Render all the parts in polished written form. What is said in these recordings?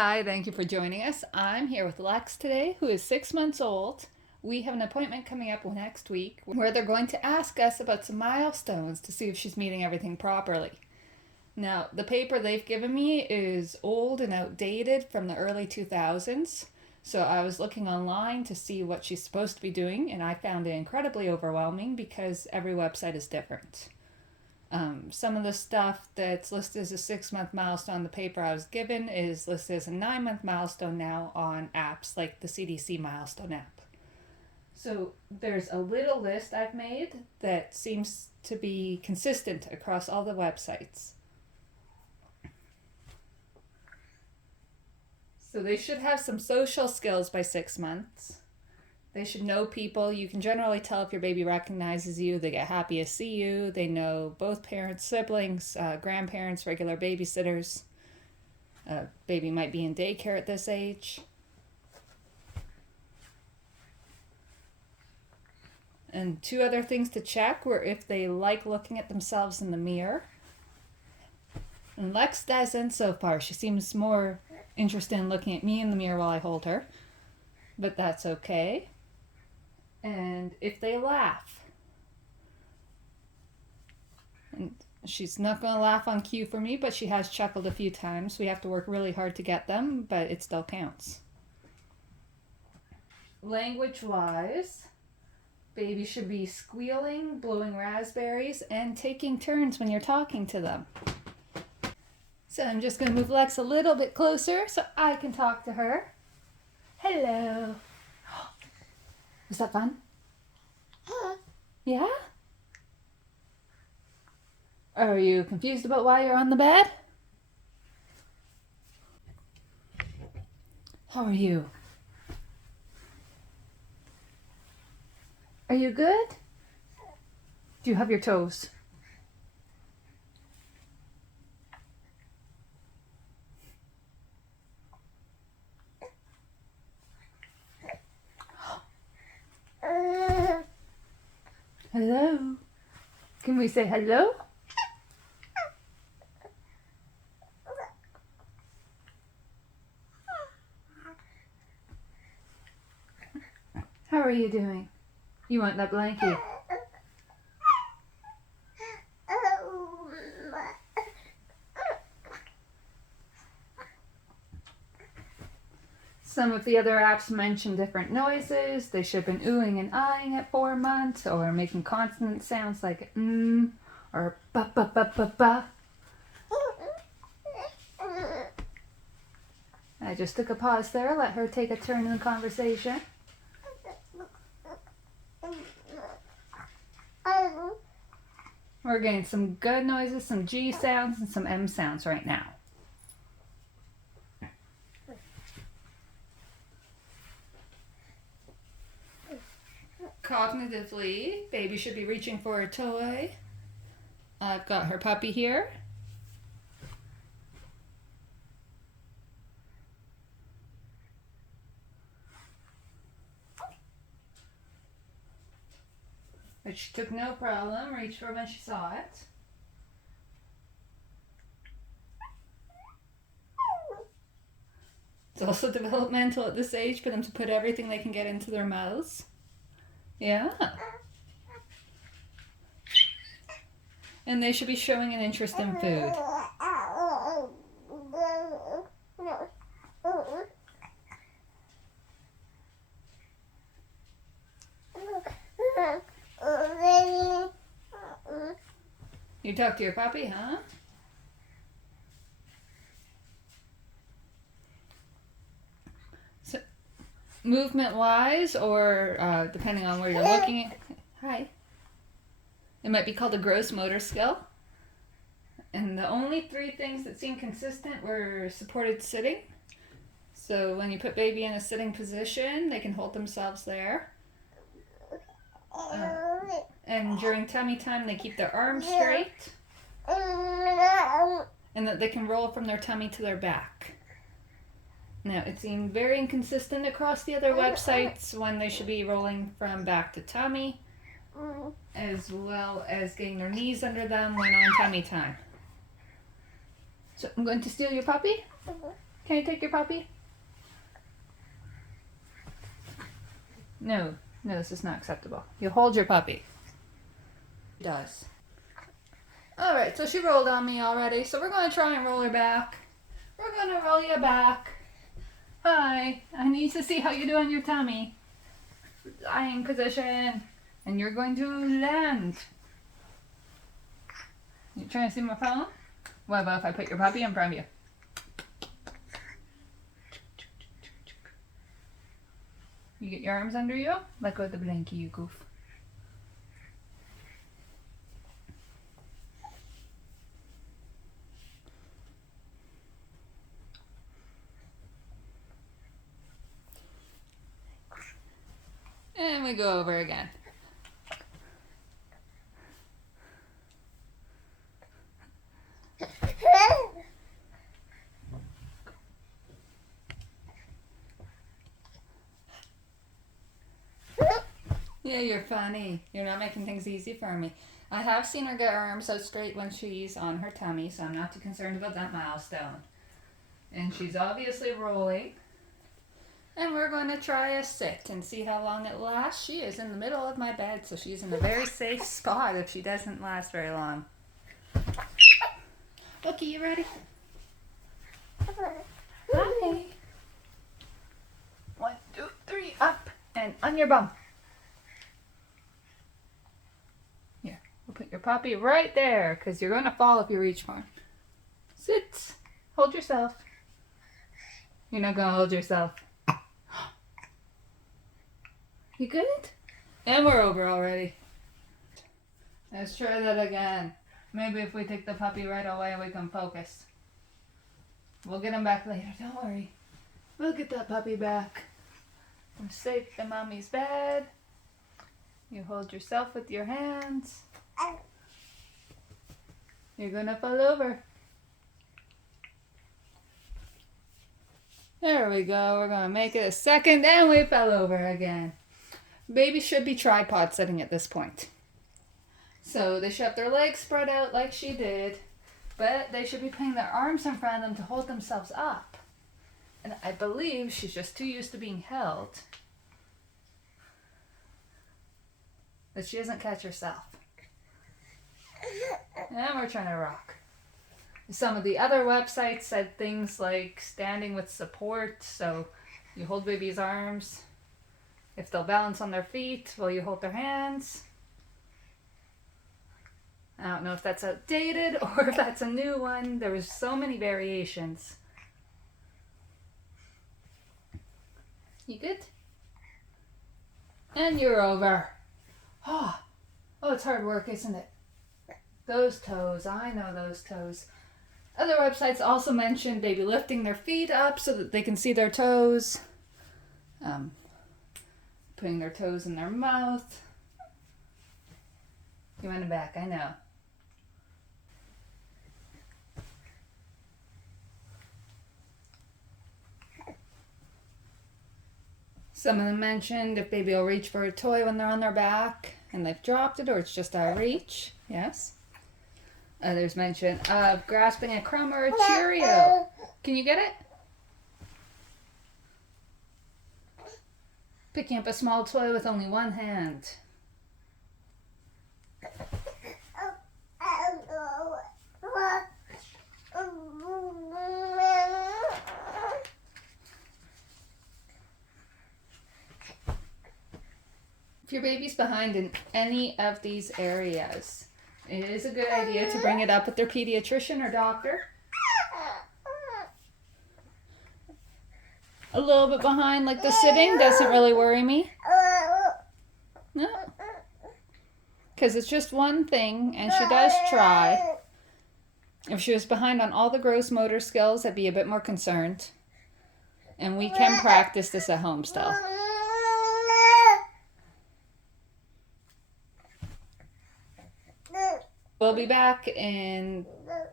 Hi, thank you for joining us. I'm here with Lex today, who is 6 months old. We have an appointment coming up next week where they're going to ask us about some milestones to see if she's meeting everything properly. Now, the paper they've given me is old and outdated from the early 2000s, so I was looking online to see what she's supposed to be doing, and I found it incredibly overwhelming because every website is different. Some of the stuff that's listed as a 6 month milestone on the paper I was given is listed as a 9 month milestone now on apps like the CDC milestone app. So there's a little list I've made that seems to be consistent across all the websites. So they should have some social skills by 6 months. They should know people. You can generally tell if your baby recognizes you. They get happy to see you. They know both parents, siblings, grandparents, regular babysitters. Baby might be in daycare at this age. And two other things to check were if they like looking at themselves in the mirror. And Lex doesn't so far. She seems more interested in looking at me in the mirror while I hold her. But that's okay. And if they laugh. And she's not going to laugh on cue for me, but she has chuckled a few times. We have to work really hard to get them, but it still counts. Language-wise, baby should be squealing, blowing raspberries, and taking turns when you're talking to them. So I'm just going to move Lex a little bit closer so I can talk to her. Hello. Was that fun? Yeah? Are you confused about why you're on the bed? How are you? Are you good? Do you have your toes? Hello? Can we say hello? How are you doing? You want that blankie? Some of the other apps mention different noises. They should have been oohing and ahhing at 4 months, or making consonant sounds like or ba ba ba ba ba. I just took a pause there, let her take a turn in the conversation. We're getting some good noises, some G sounds, and some M sounds right now. Cognitively, baby should be reaching for a toy. I've got her puppy here. Which she took no problem, reached for when she saw it. It's also developmental at this age for them to put everything they can get into their mouths. Yeah. And they should be showing an interest in food. You talk to your puppy, huh? So, movement-wise, or depending on where you're looking at, hi. It might be called a gross motor skill. And the only three things that seemed consistent were supported sitting. So when you put baby in a sitting position, they can hold themselves there. And during tummy time, they keep their arms straight. And that they can roll from their tummy to their back. Now, it seemed very inconsistent across the other websites when they should be rolling from back to tummy, as well as getting their knees under them when on tummy time. So I'm going to steal your puppy. Can I take your puppy? No, this is not acceptable. You hold your puppy. She does. Alright, so she rolled on me already, so we're going to try and roll her back. We're going to roll you back. Hi, I need to see how you do on your tummy. Lying position. And you're going to land. You trying to see my phone? What about if I put your puppy in front of you? You get your arms under you? Let go of the blankie, you goof. And we go over again. Yeah, you're funny. You're not making things easy for me. I have seen her get her arms out straight when she's on her tummy, so I'm not too concerned about that milestone. And she's obviously rolling. And we're going to try a sit and see how long it lasts. She is in the middle of my bed, so she's in a very safe spot if she doesn't last very long. Okay, you ready? Hi. 1, 2, 3, up and on your bum. Here, we'll put your puppy right there because you're going to fall if you reach for him. Sit. Hold yourself. You're not going to hold yourself. You good? And we're over already. Let's try that again. Maybe if we take the puppy right away, we can focus. We'll get him back later. Don't worry. We'll get that puppy back. I'm safe in mommy's bed. You hold yourself with your hands. You're gonna fall over. There we go. We're gonna make it a second and we fell over again. Baby should be tripod sitting at this point. So they should have their legs spread out like she did, but they should be putting their arms in front of them to hold themselves up. And I believe she's just too used to being held that she doesn't catch herself. And we're trying to rock. Some of the other websites said things like standing with support, so you hold baby's arms. If they'll balance on their feet, while you hold their hands. I don't know if that's outdated or if that's a new one. There was so many variations. You good? And you're over. Oh, it's hard work, isn't it? Those toes, I know those toes. Other websites also mentioned maybe lifting their feet up so that they can see their toes. Putting their toes in their mouth. You went back, I know. Some of them mentioned if baby will reach for a toy when they're on their back and they've dropped it or it's just out of reach. Yes. Others mentioned grasping a crumb or a Cheerio. Can you get it? Picking up a small toy with only one hand. If your baby's behind in any of these areas, it is a good idea to bring it up with their pediatrician or doctor. A little bit behind, like the sitting, doesn't really worry me. No. Because it's just one thing, and she does try. If she was behind on all the gross motor skills, I'd be a bit more concerned. And we can practice this at home still. We'll be back in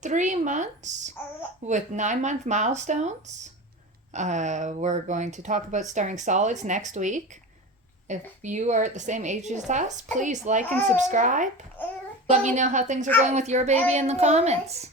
3 months with 9-month milestones. We're going to talk about starting solids next week. If you are at the same age as us, please like and subscribe. Let me know how things are going with your baby in the comments.